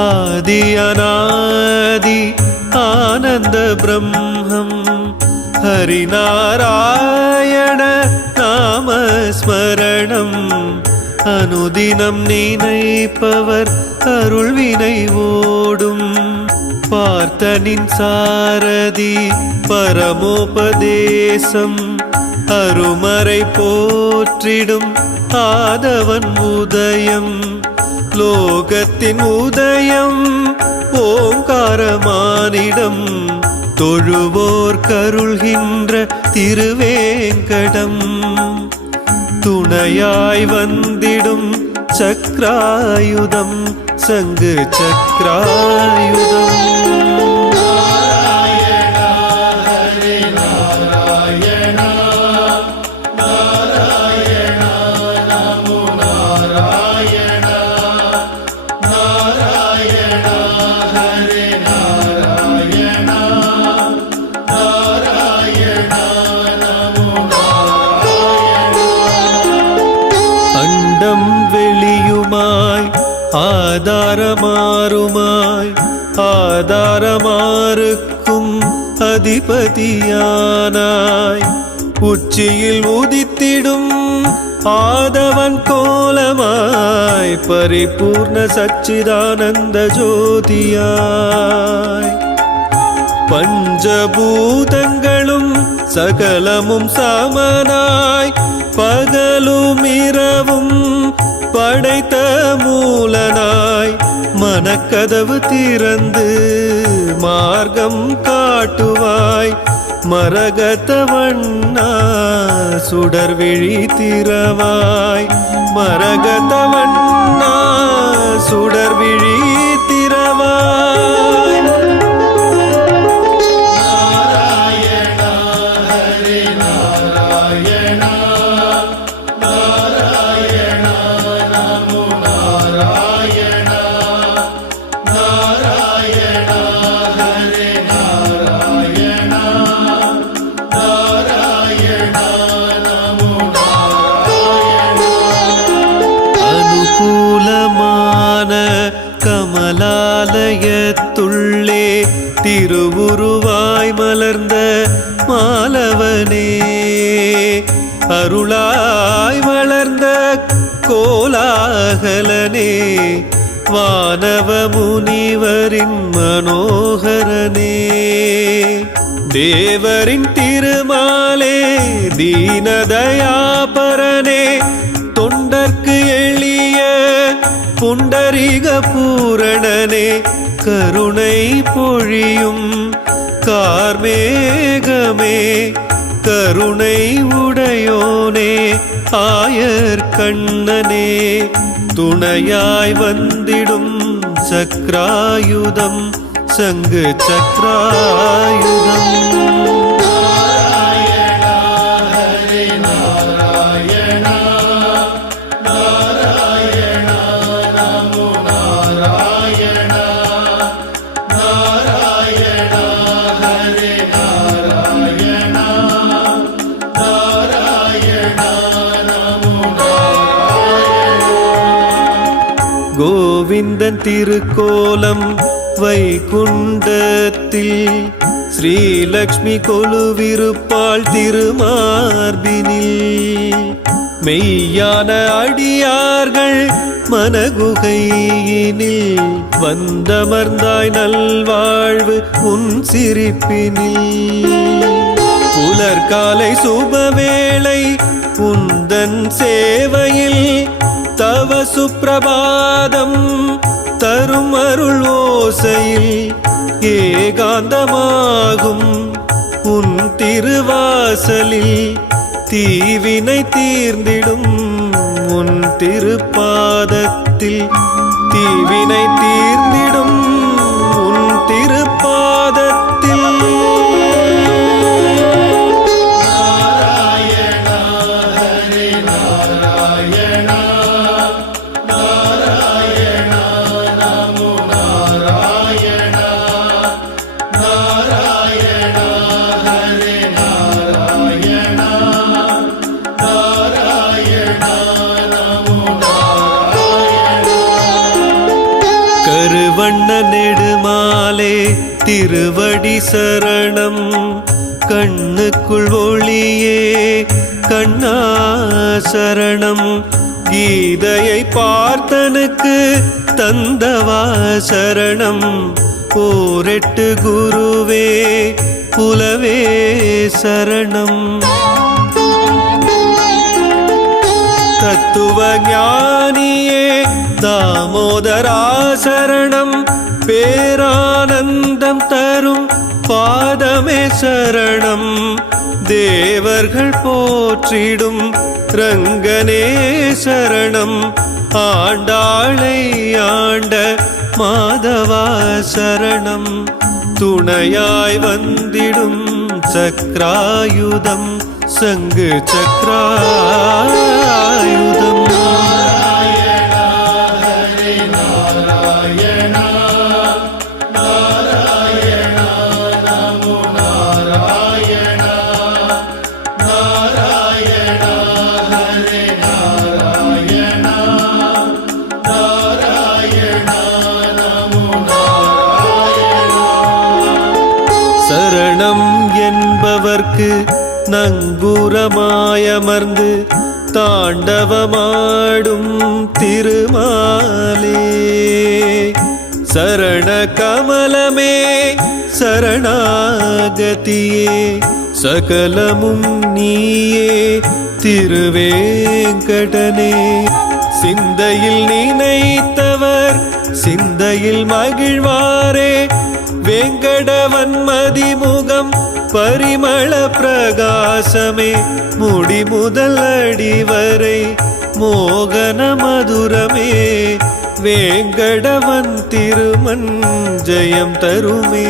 आदि अनादि आनंद ब्रह्मं हरिनारायण नाम स्मरणं अनुदिनं निனைப்பவர் அருள் வினை ஓடும் பார்த்தனின் சாரதி பரமோபதேசம் அருமறை போற்றிடும் ஆதவன் உதயம் லோகத்தின் உதயம் ஓங்காரமானிடம் தொழுவோர் கருள்கின்ற திருவேங்கடம் துணையாய் வந்திடும் சக்ராயுதம் சங்கு சக்ராயுதம் ஆதாரமாறுமாய் ஆதாரமாறுக்கும் அதிபதியானாய் உச்சியில் உதித்திடும் ஆதவன் கோலமாய் பரிபூர்ண சச்சிதானந்த ஜோதியாய் பஞ்சபூதங்களும் சகலமும் சமனாய் பகலும் இரவும் படைத்த மூலனாய் மனக்கதவு திறந்து மார்க்கம் காட்டுவாய் மரகத வண்ணா சுடர்விழி திறவாய் மரகத வண்ணா சுடர்விழி திறவாய் கமலாலயத்துள்ளே திருவுருவாய் மலர்ந்த மாலவனே அருளாய் வளர்ந்த கோலாகலனே வானவ முனிவரின் மனோகரனே தேவரின் திருமாலே தீனதயாபரனே தொண்டர்க்கு எளிய புண்டரீக பூரணனே கருணை பொழியும் கார்மேகமே கருணை உடையோனே ஆயர் கண்ணனே துணையாய் வந்திடும் சக்ராயுதம் சங்கு சக்ராயுதம் கோவிந்தன் திருக்கோலம் வைகுண்டத்தில் ஸ்ரீலக்ஷ்மி கொலுவிருப்பாள் திருமார்பினில் மெய்யான அடியார்கள் மனகுகையினில் வந்தமர்ந்தாய் நல்வாழ்வு உன் சிரிப்பினில் புலர்காலை சுபவேளை உந்தன் சேவையில் தவ சுப்பிரபாதம் தரும் அருள் ஓசையில் ஏகாந்தமாகும் உன் திருவாசலில் தீவினை தீர்ந்திடும் உன் திருப்பாதத்தில் தீவினை தீர்ந்திடும் உன் திருப்பாதத்தில். கருவண்ண நெடுமாலே திருவடி சரணம் கண்ணுக்குள் ஒளியே கண்ணா சரணம் கீதையை பார்த்தனுக்கு தந்தவா சரணம் போரெட்டு குருவே புலவே சரணம் தத்துவ ஞானியே தாமோதரா சரணம் பேரானந்தம் தரும் பாதமே சரணம் தேவர்கள் போற்றிடும் ரங்கனே சரணம் ஆண்டாளை ஆண்ட மாதவா சரணம் துணையாய் வந்திடும் சக்ராயுதம் சங்கு சக்ராயுதம். சரணம் என்பவர்க்கு நங்கூரமாயமர்ந்து தாண்டவமாடும் திருமாலே சரண கமலமே சரணாகதியே சகலமும் நீயே திருவேங்கடனே சிந்தையில் நினைத்தவர் சிந்தையில் மகிழ்வாரே வேங்கடவன் மதிமுகம் பரிமள பிரகாசமே முடி முதல் அடி வரை மோகன மதுரமே வேங்கடவன் திருமண் ஜெயம் தருமே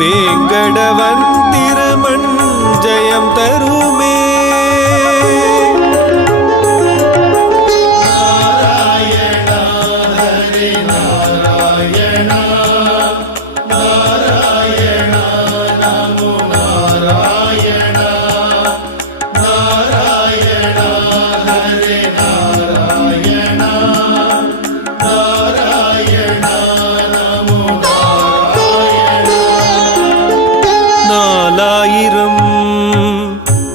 வேங்கடவன் திருமண் ஜெயம் தருமே.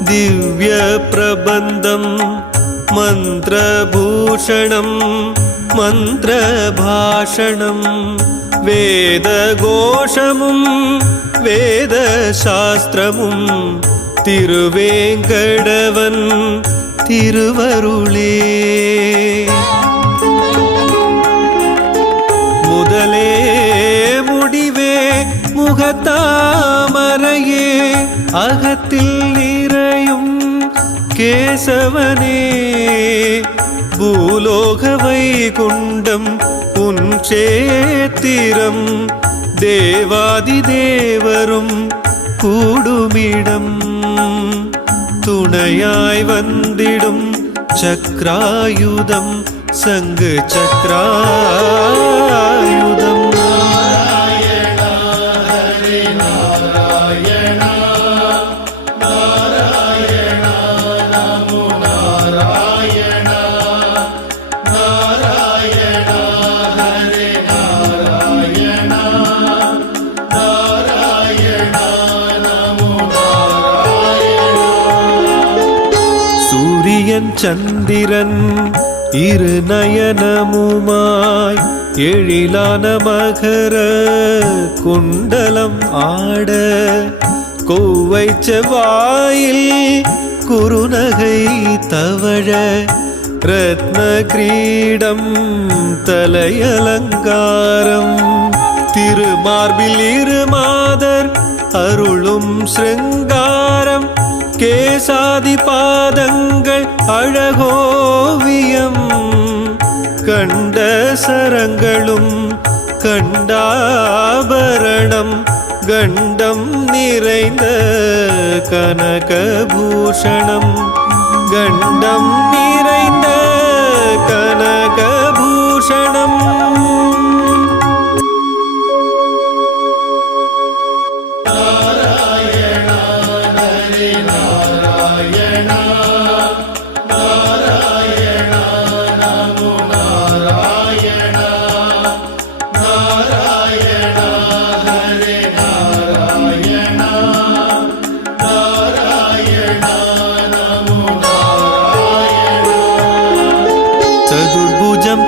திவ்ய பிரபந்தம் மந்திரபூஷணம் மந்திரபாஷணம் வேத கோஷமும் வேத சாஸ்திரமும் திருவேங்கடவன் திருவருளே முதலே முடிவே முகத்தாமரையே அகத்தில் நிறையும் கேசவனே பூலோக வைகுண்டம் உன் சேத்திரம் தேவாதி தேவரும் கூடுமிடம் துணையாய் வந்திடும் சக்ராயுதம் சங்கு சக்ராயுதம். சூரியன் சந்திரன் இரு நயனமுமாய் எழிலான மகர குண்டலம் ஆட கோவை செவ்வாயில் குறுநகை தவழ ரத்ன கிரீடம் தலையலங்காரம் திருமார்போடு திருமார்பில் இருமாதர் அருளும் சிருங்காரம் கேசாதி பாதங்கள் அழகோவியம் கண்ட சரங்களும் கண்டாபரணம் கண்டம் நிறைந்த கனகபூஷணம் கண்டம் நிறைந்த கனகபூஷணம்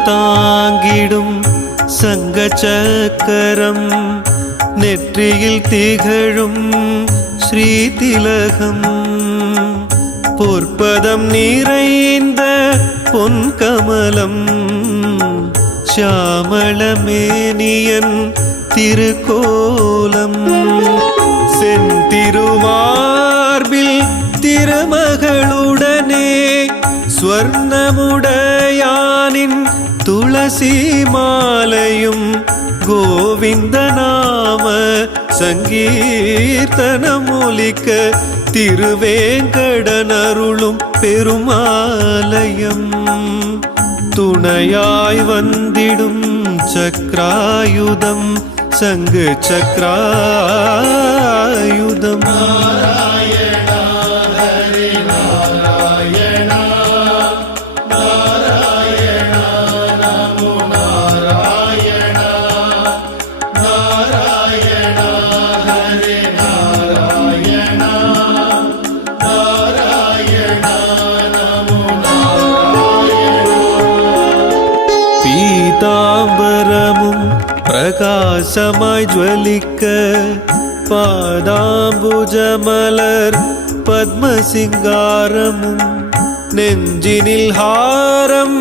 தாங்கிடும் சங்க சக்கரம் நெற்றியில் திகழும் ஸ்ரீதிலகம் பொற்பதம் நிறைந்த பொன்கமலம் ஷியாமளமேனியன் திருக்கோலம் செந்திருமார்பில் திருமகளுடனே ஸ்வர்ணமுடையானின் துளசி மாலையும் கோவிந்த நாம சங்கீர்த்தனமொலிக்க திருவேங்கடனருளும் பெருமாலயம் துணையாய் வந்திடும் சக்ராயுதம் சங்கு சக்ராயுதம் பீதாம்பரமும் பிரகாசமாய் ஜ்வலிக்க பாதாம்புஜமலர் பத்மசிங்காரமும் நெஞ்சினில் ஹாரம்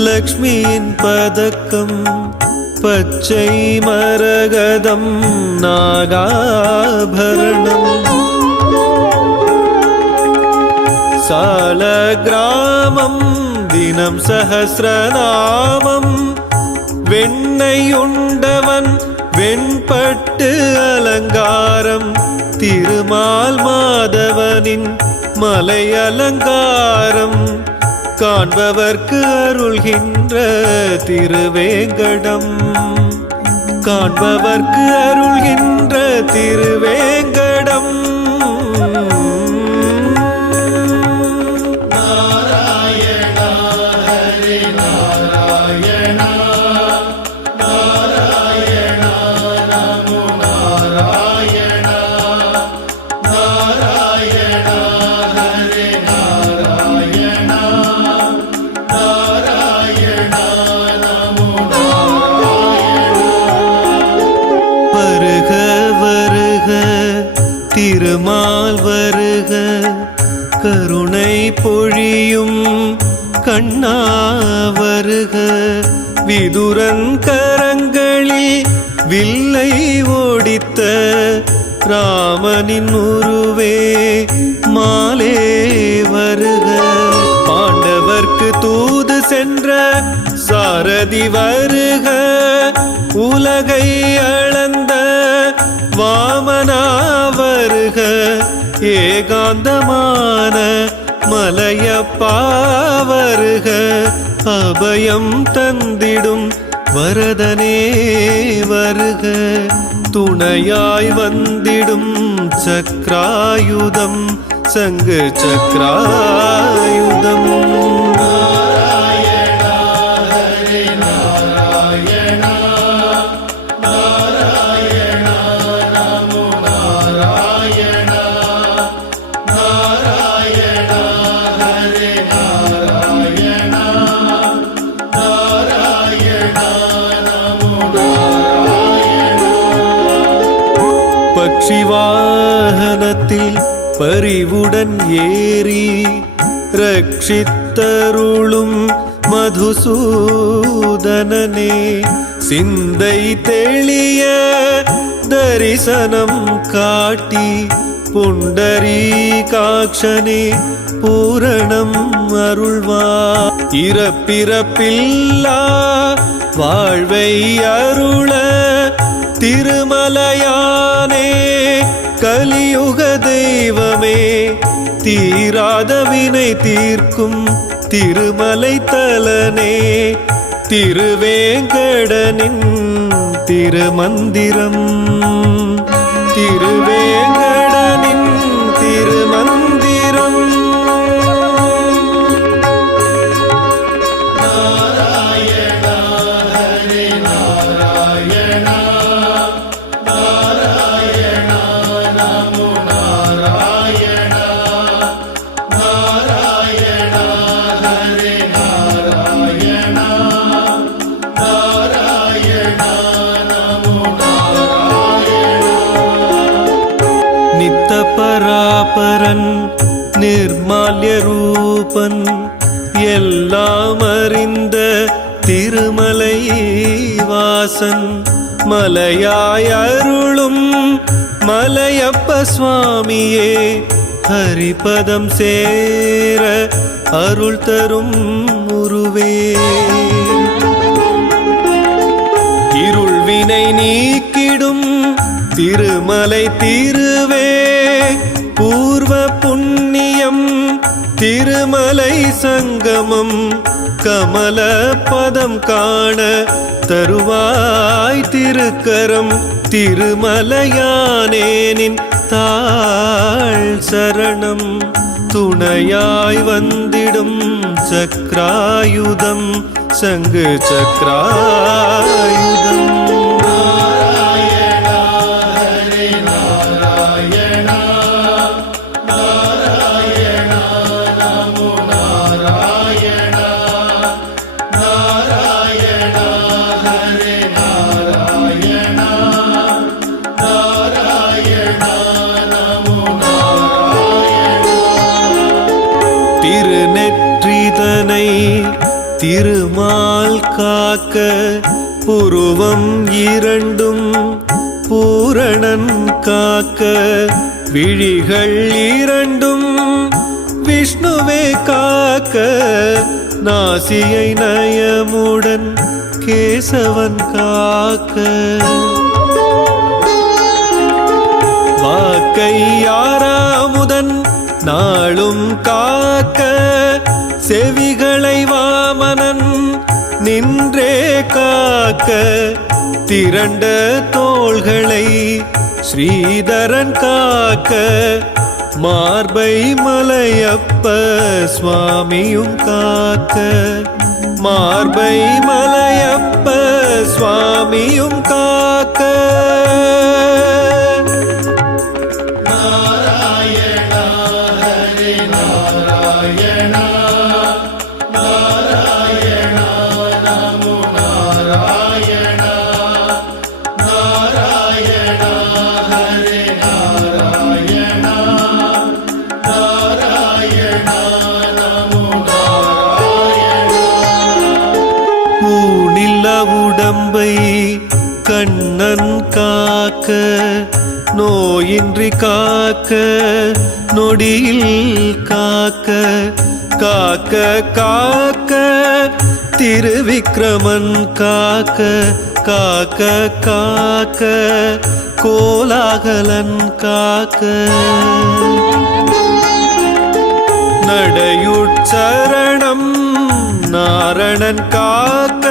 லக்ஷ்மியின் பதக்கம் பச்சை மரகதம் நாகாபரணம் சால கிராமம் தினம் சஹஸ்ரநாமம் வெண்ணையுண்டவன் வெண்பட்டு அலங்காரம் திருமால் மாதவனின் மலை அலங்காரம் காண்பவர்க்கு அருள்கின்ற திருவேங்கடம் காண்பவர்க்கு அருள்கின்ற திருவேங்கடம் திருமால் வருக கருணை பொழியும் கண்ணா வருக விதுரன் கரங்களில் வில்லை ஓடித்த ராமனின் உருவே மாலே வருக பாண்டவர்க்கு தூது சென்ற சாரதி வருக உலகை அளந்த வாமனா வருக ஏகாந்தமான மலையப்பா வருக அபயம் தந்திடும் வரதனே வருக துணையாய் வந்திடும் சக்ராயுதம் சங்கு சக்ராயுதம் பக்ஷிவாகனத்தில் பரிவுடன் ஏறி ரட்சித்தருளும் மதுசூதனனே சிந்தை தெளிய தரிசனம் காட்டி புண்டரீகாக்ஷனே பூரணம் அருள்வா. இறப்பிறப்பில்லா வாழ்வை அருள திருமலையானே கலியுக தெய்வமே தீராத வினை தீர்க்கும் திருமலை தலனே திருவேங்கடனின் திருமந்திரம் திருவேங்கடனின் திருமந்திரம். நாராயணா ஹரே நாராயணா நாராயணா நமோ நாராயணா நாராயணா ஹரே நாராயணா நாராயணா நமோ நாராயணா. நித்த பராபரன் நிர்மால்ய ரூபன் எல்லாம் அறிந்த திருமலை வாசன் மலையாய் அருளும் மலையப்ப சுவாமியே ஹரிபதம் சேர அருள் தரும் உருவே. இருள் வினை நீக்கிடும் திருமலை திருவே பூர்வ புண்ணியம் திருமலை சங்கமம் கமல பதம் காண தருவாய் திருக்கரம் திருமலையானேனின் தாழ் சரணம் துணையாய் வந்திடும் சக்ராயுதம் சங்கு சக்ராயுதம். நாராயணா ஹரே நாராயணா நாராயணா நமோ நாராயணா நாராயணா ஹரே நாராயணா நாராயணா நமோ நாராயணா. திருநெற்றிதனை திருமால் காக்க புருவம் இரண்டும் பூரணன் காக்க விழிகள் இரண்டும் விஷ்ணுவே காக்க நாசியை நயமுடன் கேசவன் காக்க வாக்கை யாராமுதன் நாளும் காக்க செவிகளை வாமனன் நின்றே காக்க திரண்ட தோள்களை ஸ்ரீதரன் காக்க மார்பை மலையப்ப சுவாமியும் காக்க மார்பை மலையப்ப சுவாமியும் காக்க. நாராயணா ஹரே நாராயணா நாராயணா நமோ நாராயணா நாராயணா ஹரே நாராயணா நாராயணா நமோ நாராயணா. ஊனில்ல உடம்பை கண்ணன் காக்க நோயின்றி காக்க நொடியில் காக்க காக்க காக்க திருவிக்ரமன் காக்க காக்க காக்க கோலாகலன் காக்க நடையுட்சரணம் நாரணன் காக்க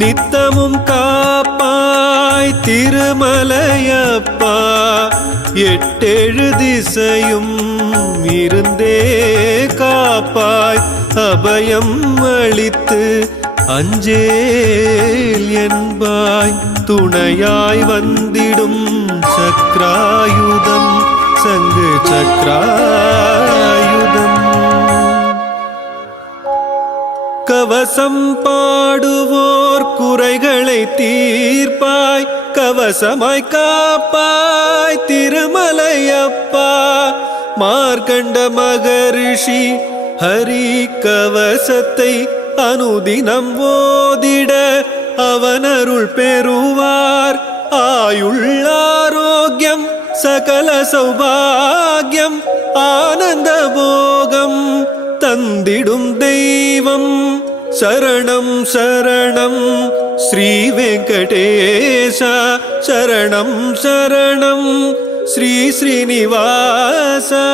நித்தமும் காப்பாய் திருமலையப்பா எட்டேழு திசையும் இருந்தே காப்பாய் அபயம் அளித்து அஞ்சேல் என்பாய் துணையாய் வந்திடும் சக்ராயுதம் சங்கு சக்ராயுதம். கவசம் பாடுவோர் குறைகளை தீர்ப்பாய் கவசமாய் காப்பாய் திருமலையப்பா மார்க்கண்ட மகரிஷி ஹரி கவசத்தை அனுதினம் ஓதிட அவன் அருள் பெறுவார் ஆயுள்ளாரோக்கியம் சகல சௌபாகியம் ஆனந்த போகம் தந்திடும் தெய்வம் சரணம் சரணம் ஸ்ரீ வெங்கடேஷா சரணம் சரணம் ஸ்ரீ ஸ்ரீனிவாசா